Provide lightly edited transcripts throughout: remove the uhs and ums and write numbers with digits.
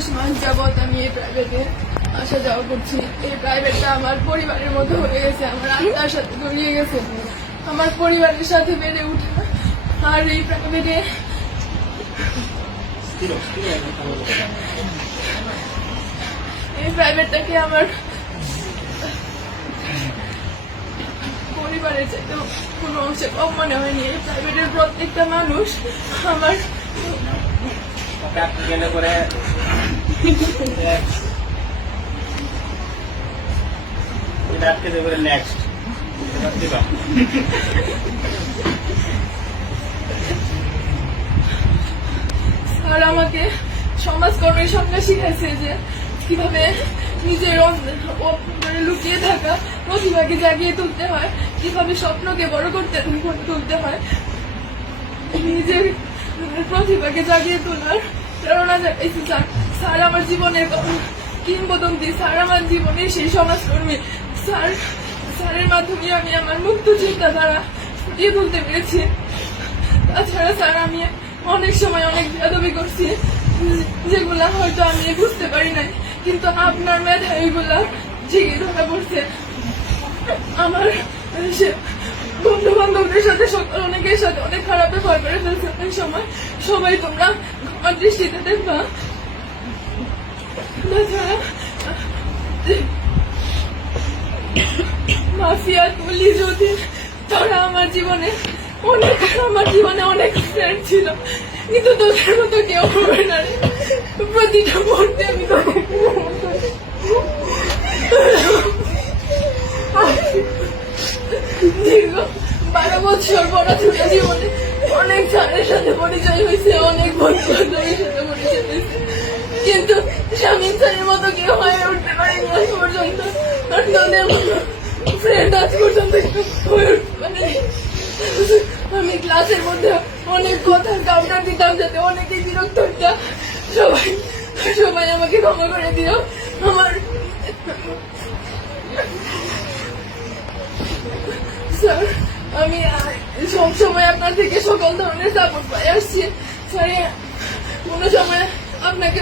10 মাস যাবৎ আমি এই প্রাইভেটে আসা যাওয়া করছি। এই প্রাইভেটটা আমার পরিবারের মতো হয়ে গেছে, আমার আত্মার সাথে জড়িয়ে গেছে, আমার পরিবারের সাথে বেড়ে উঠা। আর এই প্রাইভেটটাকে আমার পরিবারের চাইতে কোনো অংশে কম মনে হয়নি। এই প্রাইভেটের প্রত্যেকটা মানুষ আমার আর আমাকে সমাজকর্মের সঙ্গে শিখাইছে যে কিভাবে নিজের লুকিয়ে থাকা প্রতিভাকে জাগিয়ে তুলতে হয়, কিভাবে স্বপ্নকে বড় করতে তুলতে হয়, নিজের প্রতিভাকে জাগিয়ে তোলার প্রেরণা জাগাইছে স্যার। স্যার আমার জীবনের কিংবদন্তি, স্যার আমার জীবনের সেই সমাজকর্মী। স্যারের মাধ্যমে আমি আমার মুক্ত চিন্তাধারা ফুটিয়ে তুলতে পেরেছি। তাছাড়া স্যার আমি অনেক সময় অনেক বেয়াদবি করছি, যেগুলা হয়তো আমি বুঝতে পারি নাই, কিন্তু আপনার মেধা এইগুলা ঠিকই ধরা পড়ছে। আমার বন্ধু বান্ধবদের সাথে অনেকের সাথে অনেক খারাপ ব্যবহার করে ফেলছে অনেক সময়। সবাই তোমরা আমার দৃষ্টিতে দেখবা। তাছাড়া মাফিয়া, পুলিশ, যদি তোরা আমার জীবনে অনেক ফ্রেন্ড ছিল, কিন্তু তোদের মতো কেউ হবে না রে। প্রতিটা মুহূর্তে আমি দীর্ঘ 12 বছর পড়াশোনা জীবনে অনেক স্যারের সাথে পরিচয় হয়েছে, অনেক বন্ধু বান্ধবের সাথে পরিচয় হয়েছে, কিন্তু শামীম স্যারের মতো কেউ হয়ে উঠতে পারেনি আজ পর্যন্ত। আর তোদের মতো ফ্রেন্ড আজ পর্যন্ত হয়ে উঠতে পারেনি। আমি ক্লাসের মধ্যে অনেক কথা কাউন্টার দিতাম যাতে অনেকেই বিরক্ত হতাম। সবাই আমাকে ক্ষমা করে দিও। আমার স্যার, আমি সবসময় আপনার থেকে সকল ধরনের সাপোর্ট পাই আসছি। স্যার, কোনো সময় আপনাকে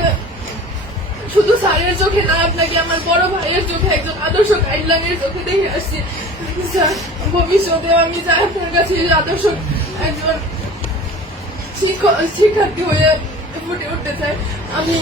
শুধু স্যারের চোখে না, আপনাকে আমার বড় ভাইয়ের চোখে, একজন আদর্শ গাইডলাইনের চোখে দেখে আসছি। স্যার, ভবিষ্যতেও আমি চাই আপনার কাছে আদর্শ একজন শিক্ষার্থী হয়ে ফুটে উঠতে চাই। আমি